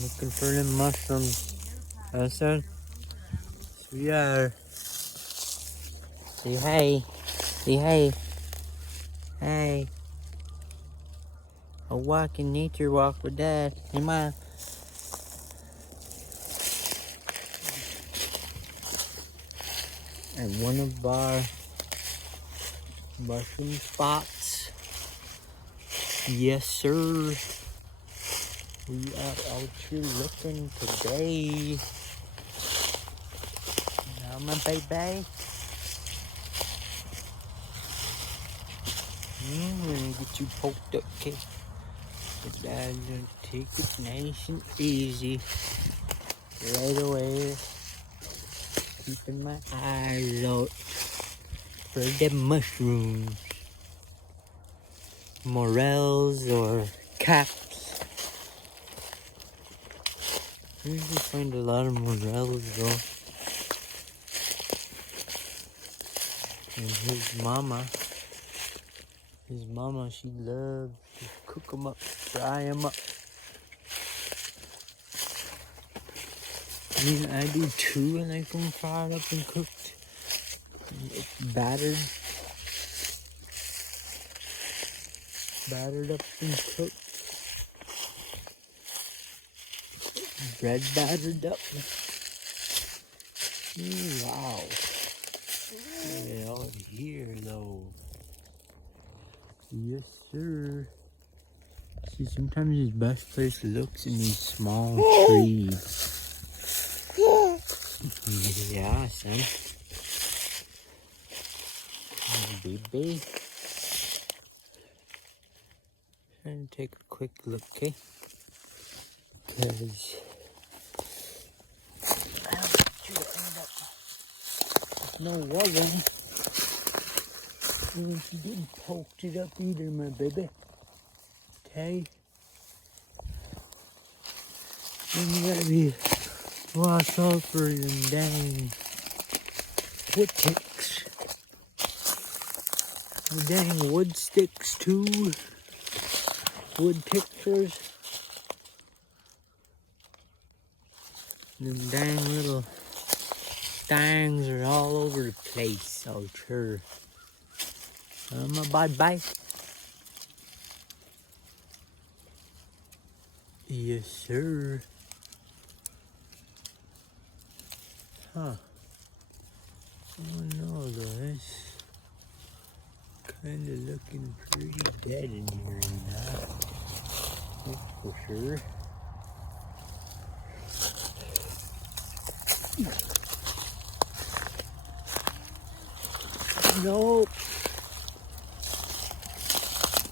Looking for them mushrooms. Yes, son? We are. Say hey. Say hey. Hey. A walk in nature walk with Dad. Hey, Ma. And one of our mushroom spots. Yes, sir. We are out here looking today. Now, my baby. I'm gonna get you poked up, okay? But Dad's gonna take it nice and easy. Right away. Keeping my eyes out for the mushrooms. Morels or caps. I usually find a lot of morels though. And his mama, she loves to cook them up, fry them up. I mean, I do too. I like them fried up and cooked. Battered up and cooked. Bread battered up. Wow. Yeah, out here though. Yes, sir. See, sometimes his best place looks in these small trees. Yeah, son. Baby. Trying to take a quick look, okay? Because I don't want you to end up with no rubbing. Even if you didn't poke it up either, my baby. Okay? Then you gotta be watch out for them dang wood ticks. The dang wood sticks too. Wood pictures. Them dang little stangs are all over the place out here. Bye. Yes, sir. Huh. Oh no, guys. Kinda looking pretty dead in here now. That's for sure. Nope.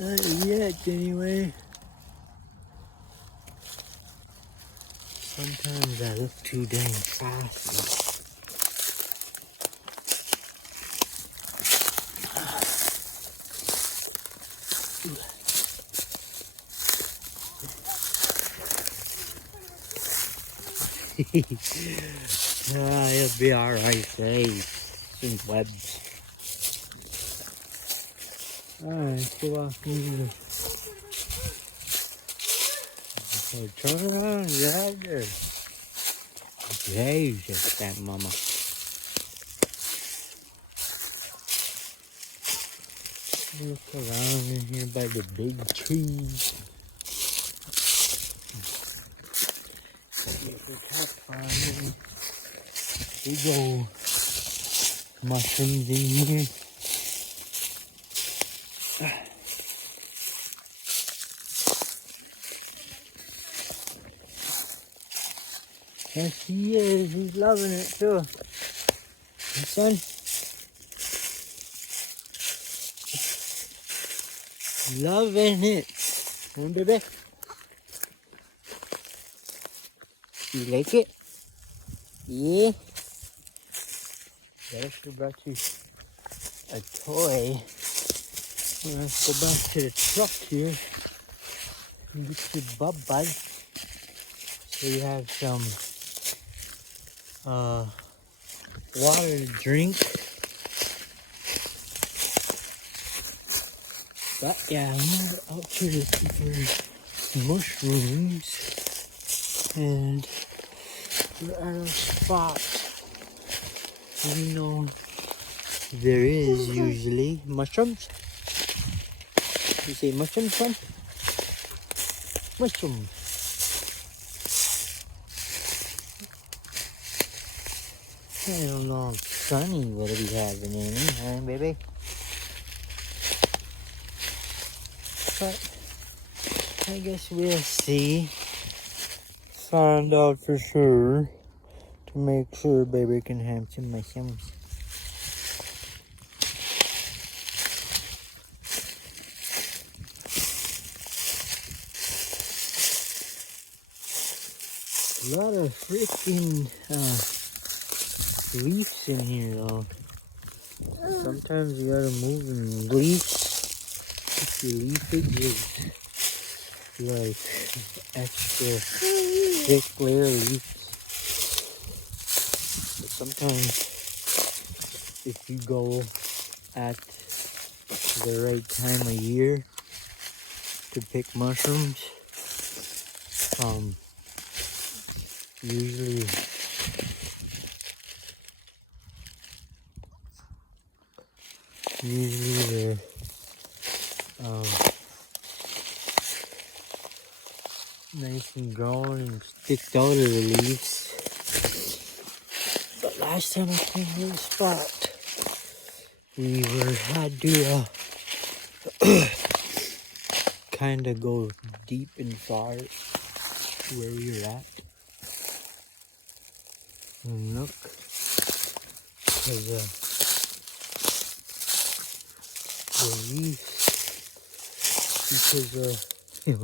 Not yet, anyway. Sometimes I look too dang fast. It'll be alright, some webs. Alright, let's go off here. So turn around, right there. Jesus, that mama. Look around in here by the big trees. See if we can't find any big old mushrooms in here. Yes, he is. He's loving it too. Hey, son. Loving it. Come on, baby. You like it? Yeah. I should have brought you a toy. Let's go back to the truck here and get your bub bud. So you have some water to drink. But yeah, I'm out here looking for mushrooms. And we're at a spot we know there is usually mushrooms. You say mushrooms, son? Mushrooms. I don't know if Sunny will be having any, huh, baby? But I guess we'll see. Find out for sure to make sure baby can have some mushrooms. A lot of freaking leaves in here though. Sometimes you gotta move them leaves. If your leafage is like extra thick layer leaves. But sometimes if you go at the right time of year to pick mushrooms, usually they're nice and grown and sticked out of the leaves. But last time I came to the spot, we had to kind of go deep and far where we were at. And look, because the leaves, because they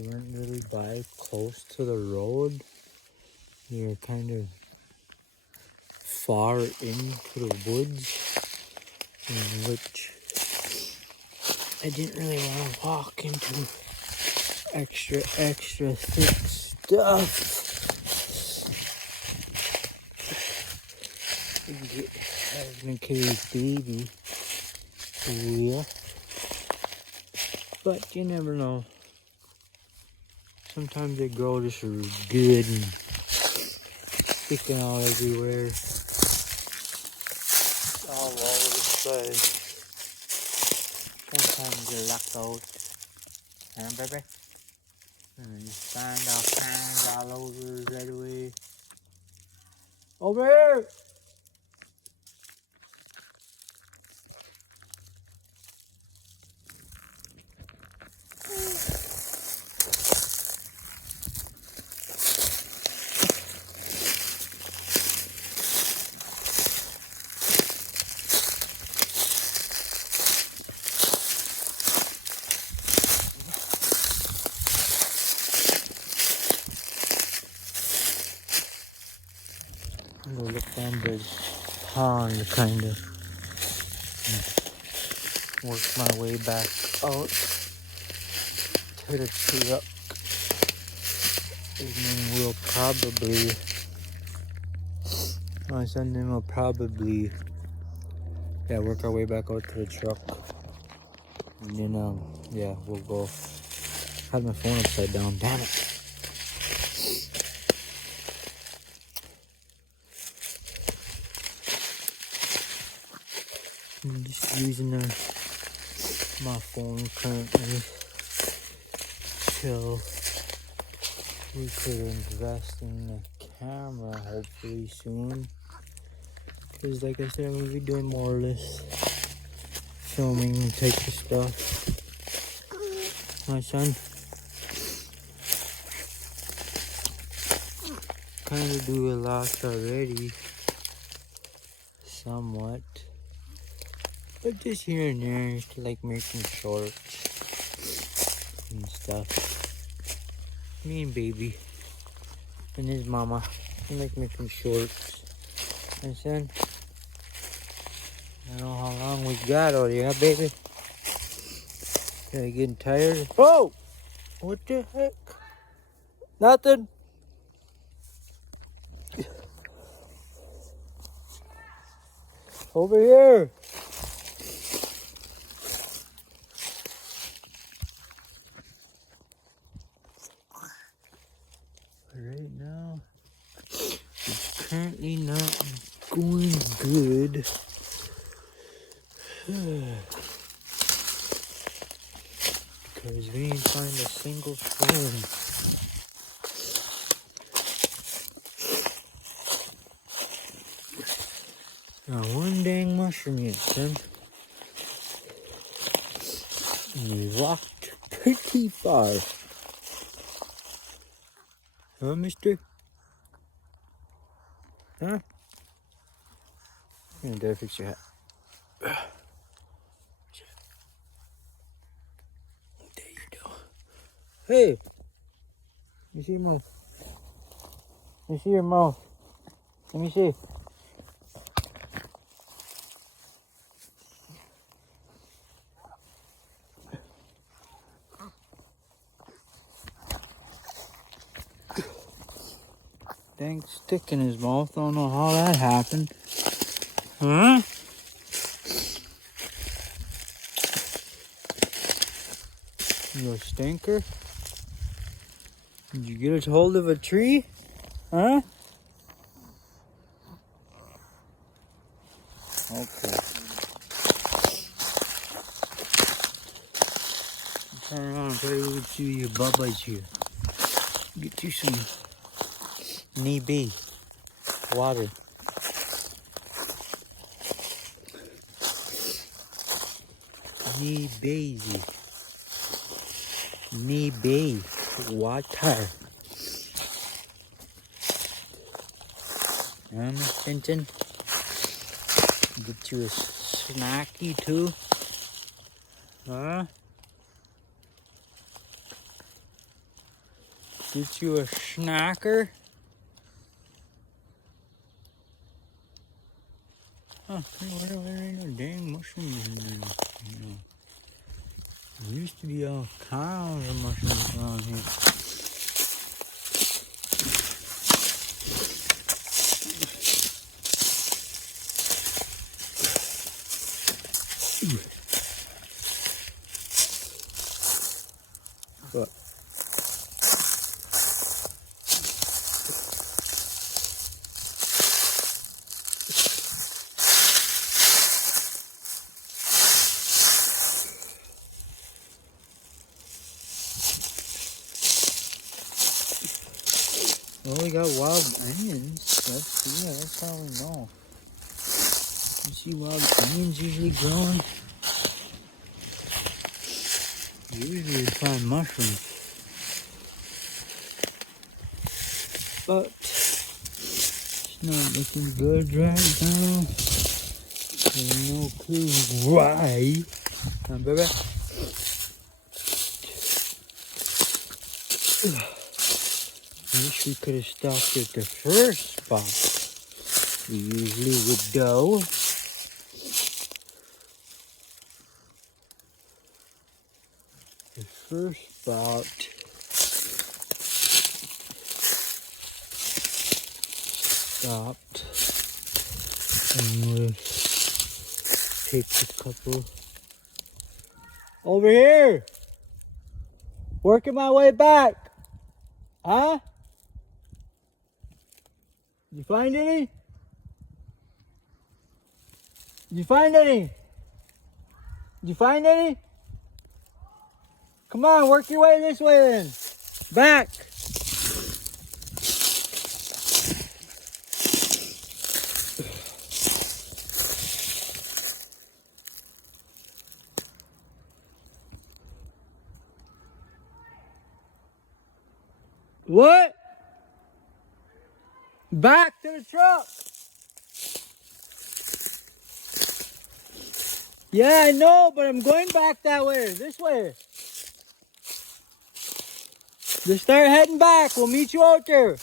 weren't really by close to the road. They were kind of far into the woods, in which I didn't really want to walk into extra thick stuff. Having a caged baby. Yeah. But you never know. Sometimes they grow just good and sticking out everywhere. All over the place. Sometimes you luck out. And baby? And you find all kinds all over right away. Over here! I'm gonna look down the pond, kind of work my way back out to the truck. And then we'll probably, my son, then we'll probably, work our way back out to the truck. And then, we'll go. Had my phone upside down, damn it. I'm just using my phone currently till we could invest in the camera hopefully soon. Because like I said, we'll be doing more or less filming type of stuff. My son kind of do a lot already, somewhat. But just here and there, like making shorts and stuff. Me and baby and his mama, they like making shorts. And son, I don't know how long we got out here, huh, baby? Are you getting tired? Oh! What the heck? Nothing. Over here. Because we didn't find a single stone. Not one dang mushroom yet, son. And we walked pretty far. Huh, mister? Huh? I'm gonna fix your hat. There you go. Hey! You see your mouth? You see your mouth? Let me see. Dang stick in his mouth. Don't know how that happened. Huh? You stinker? Did you get a hold of a tree? Huh? Okay. Turn around and play with your bubbas here. Get you some knee bee water. Knee bazy. Knee bay water. Miss Tintin? Get you a snacky too? Huh? Get you a snacker? Huh, there ain't no dang mushrooms in there. No. There used to be all kinds of mushrooms around here. But well, we got wild onions. That's how we know. You see wild onions usually growing? Usually we find mushrooms. But it's not looking good right now. There's no clue why. Come on, baby. I wish we could have stopped at the first spot we usually would go. The first spot stopped and we'll take a couple over here. Working my way back. Huh? You find any? Did you find any? Did you find any? Come on, work your way this way then. Back. What? Back to the truck. Yeah, I know, but I'm going back that way. This way. Just start heading back. We'll meet you out there.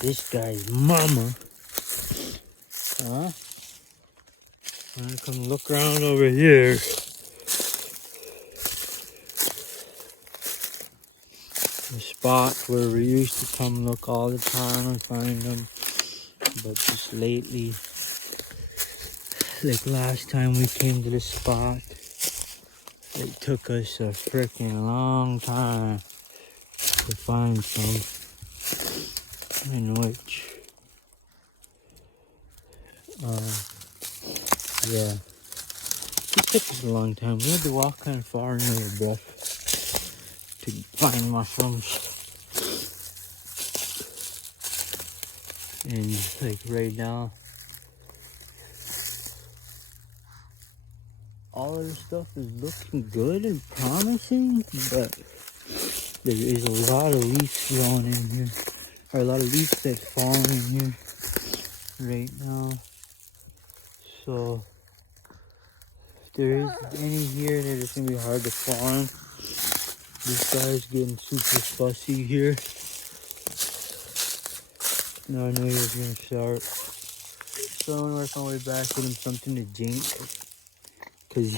This guy's mama, huh? I'm gonna come look around over here. The spot where we used to come look all the time and find them. But just lately, like last time we came to this spot, it took us a freaking long time to find some. In which, yeah, it took us a long time. We had to walk kind of far into the brush to find mushrooms. And like right now, all of the stuff is looking good and promising, but there is a lot of leaves growing in here, or a lot of leaves that fall in here right now. So if there is any here that it's gonna be hard to find. This guy's getting super fussy here. Now I know he was gonna start. So I'm gonna work my way back, get him something to drink. Cause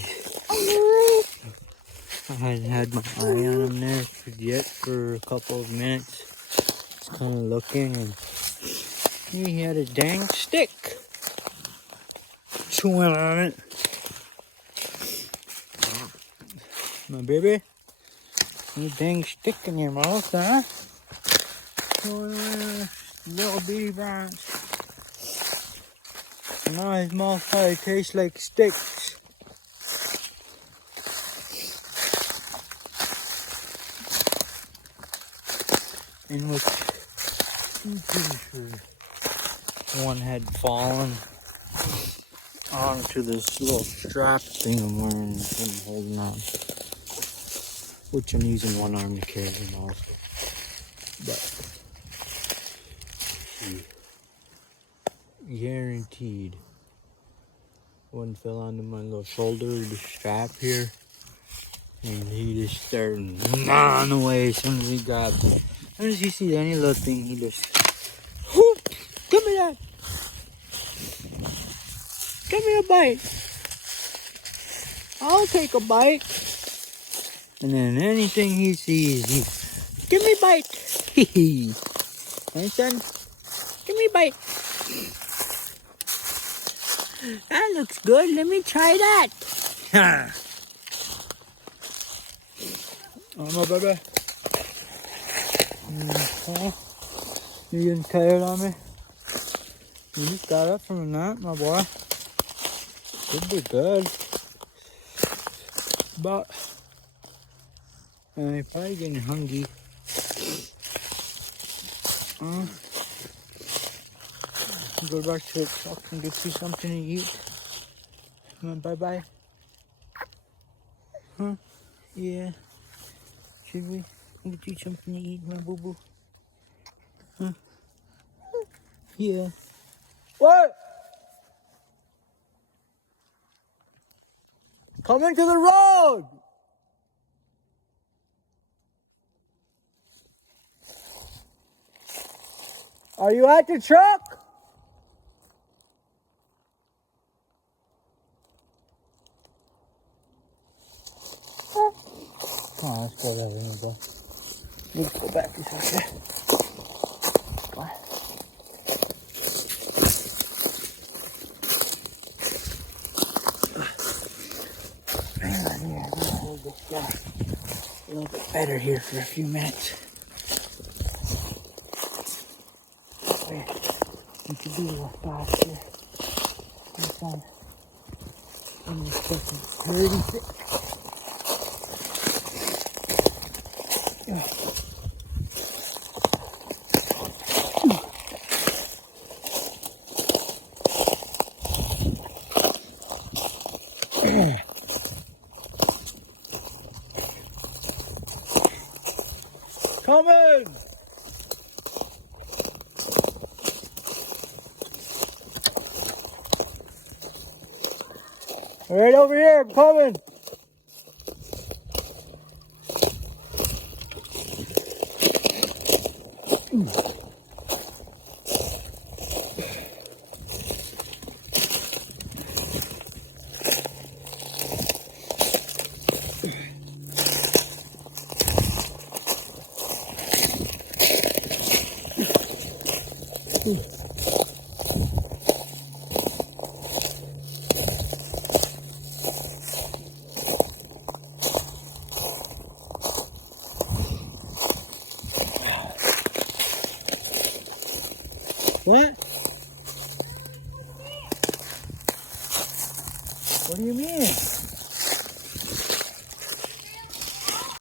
I hadn't had my eye on him there yet for a couple of minutes. Just kind of looking, and he had a dang stick chewing on it. My baby, you dang stick in your mouth, huh? Chewing on a little bitty branch. So now his mouth probably tastes like sticks. In which I'm pretty sure one had fallen onto this little strap thing I'm wearing and holding on, which I'm using one arm to carry him also. But guaranteed one fell onto my little shoulder, the strap here, and he just started gnawing away as soon as he grabbed it. As soon as he sees any little thing, he just, whoop, give me that. Give me a bite. I'll take a bite. And then anything he sees, he, give me a bite. Hey son, give me a bite. That looks good. Let me try that. Oh, my baby. Oh, you getting tired on me? You just got up from a nap, my boy. Should be good. But you're probably getting hungry. Go back to the truck and get you something to eat. Come on, bye-bye. Huh? Yeah. Should we get you something to eat, my boo-boo? Huh? Yeah. What? Come into the road! Are you at the truck? Come on, let's go that way, bro. Let's go back this way. Come on. Hang on here. I'm gonna hold this guy a little bit better here for a few minutes. Wait, you can do a little fast here. This one. I'm just fucking 36. Coming! Right over here, I'm coming! What? What do you mean?